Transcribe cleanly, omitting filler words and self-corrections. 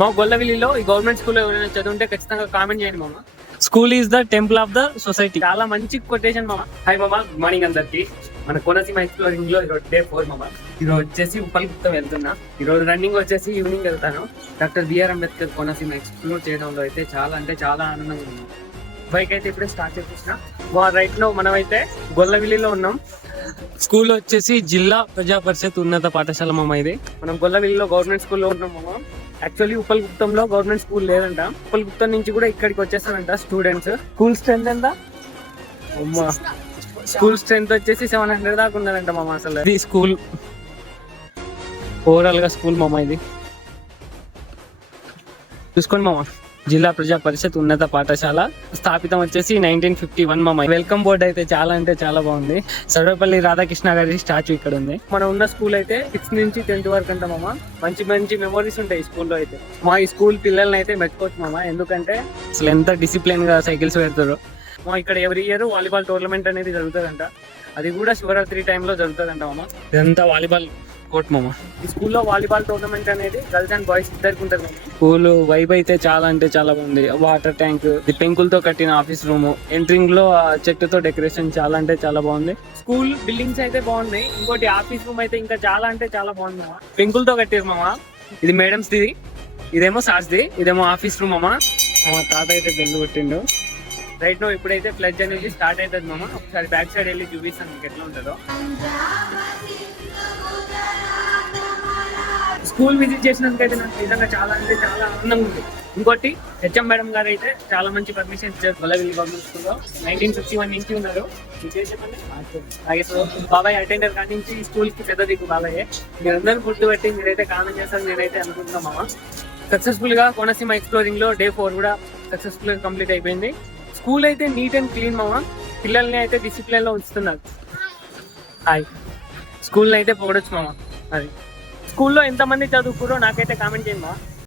మా గొల్లవిల్లిలో ఈ గవర్నమెంట్ స్కూల్లో ఎవరైనా చదువుంటే ఖచ్చితంగా కామెంట్ చేయండి మామ. School is the temple of the society. చాలా మంచి కొటేషన్ మామ. హాయ్ మామ, గుడ్ మార్నింగ్ అందరికి. మన కోనసీమ ఎక్స్ప్లోరింగ్ లో ఈరోజు డే 4 మామ. ఈరోజు వచ్చేసి ఉప్పల్గుప్తం వెళ్తున్నా. ఈరోజు రన్నింగ్ వచ్చేసి ఈవినింగ్ వెళ్తాను. Doctor BR Ambedkar Konaseema explore చేయడంలో అయితే చాలా ఆనందంగా ఉంది. బైక్ అయితే ఇప్పుడే స్టార్ట్ చేసేసిన. రైట్ లో మనం అయితే గొల్లవిల్లిలో ఉన్నాం. స్కూల్ వచ్చేసి జిల్లా ప్రజా పరిషత్ ఉన్నత పాఠశాల మామ. ఇది మనం గొల్లవిల్లిలో గవర్నమెంట్ స్కూల్లో ఉన్నాం మామ. యాక్చువల్లీ ఉప్పల్గుప్తంలో గవర్నమెంట్ స్కూల్ లేదంట. ఉప్పల్గుప్తం నుంచి కూడా ఇక్కడికి వచ్చేస్తారంట స్టూడెంట్స్. స్కూల్ స్ట్రెంత్ ఎంత? స్కూల్ స్ట్రెంత్ వచ్చేసి 700 దాకా ఉన్నదంట మామ. అసలు ఇది స్కూల్ ఓవరాల్ గా స్కూల్ మామ. ఇది చూసుకోండి మామ. జిల్లా ప్రజా పరిషత్ ఉన్నత పాఠశాల స్థాపితం వచ్చేసి 1951 మామ. వెల్కమ్ బోర్డ్ అయితే చాలా బాగుంది. సర్వేపల్లి రాధాకృష్ణ గారి స్టాచ్యూ ఇక్కడ ఉంది. మనం ఉన్న స్కూల్ అయితే 6th నుంచి 10th వరకు అంట మామ. మంచి మెమోరీస్ ఉంటాయి ఈ స్కూల్లో అయితే. మా ఈ స్కూల్ పిల్లల్ని అయితే మెచ్చుకోవచ్చు మామ. ఎందుకంటే అసలు ఎంత డిసిప్లిన్ గా సైకిల్స్ పెడతారు. మా ఇక్కడ ఎవ్రీ ఇయర్ వాలీబాల్ టోర్నమెంట్ అనేది జరుగుతుందంట. అది కూడా శివరాత్రి టైంలో జరుగుతుందంట మామ. ఇదంతా వాలీబాల్ కోర్ట్ మామ. ఈ స్కూల్లో వాలీబాల్ టోర్నమెంట్ అనేది గర్ల్స్ అండ్ బాయ్స్ ఇద్దరికి ఉంటుంది. స్కూల్ వైబ్ అయితే చాలా బాగుంది. వాటర్ ట్యాంక్, పెంకులతో కట్టిన ఆఫీస్ రూమ్, ఎంట్రింగ్ లో చెట్టుతో డెకరేషన్ చాలా బాగుంది. స్కూల్ బిల్డింగ్స్ అయితే బాగున్నాయి. ఇంకోటి ఆఫీస్ రూమ్ అయితే ఇంకా చాలా బాగుంది మామ. పెంకులతో కట్టారు మామ. ఇది మేడమ్స్ ది, ఇదేమో సార్స్ ది, ఇదేమో ఆఫీస్ రూమ్ మామ. మా తాత అయితే బెల్లు కొట్టిండు. రైట్ నో ఇప్పుడైతే ప్లెడ్జ్ అనేది స్టార్ట్ అవుతుంది మామ. ఒకసారి బ్యాక్ సైడ్ వెళ్ళి చూపిస్తాను మీకు ఎట్లా ఉంటుందో. స్కూల్ విజిట్ చేసినందుకైతే నాకు నిజంగా చాలా ఆనందంగా ఉంది. ఇంకోటి హెచ్ఎం మేడం గారు అయితే చాలా మంచి పర్మిషన్ ఇచ్చారు గొల్లవిల్లి గవర్నమెంట్ స్కూల్లో. 1951 నుంచి ఉన్నారు. బాబాయ్ అటెండర్ కాడి నుంచి ఈ స్కూల్ కి పెద్ద దిక్కు బాబాయ్. మీరందరూ గుర్తుపెట్టి మీరైతే కామెంట్ చేస్తారు నేనైతే అనుకుంటున్నా మామ. సక్సెస్ఫుల్ గా కోనసీమ ఎక్స్ప్లోరింగ్ లో డే 4 కూడా సక్సెస్ఫుల్ గా కంప్లీట్ అయిపోయింది. స్కూల్ అయితే నీట్ అండ్ క్లీన్ మామ. పిల్లల్ని అయితే డిసిప్లిన్ లో ఉంచుతున్నారు. హాయ్, స్కూల్ని అయితే పొగడొచ్చు మామ. అది స్కూల్లో ఎంతమంది చదువుకురో నాకైతే కామెంట్ చేయండి మా.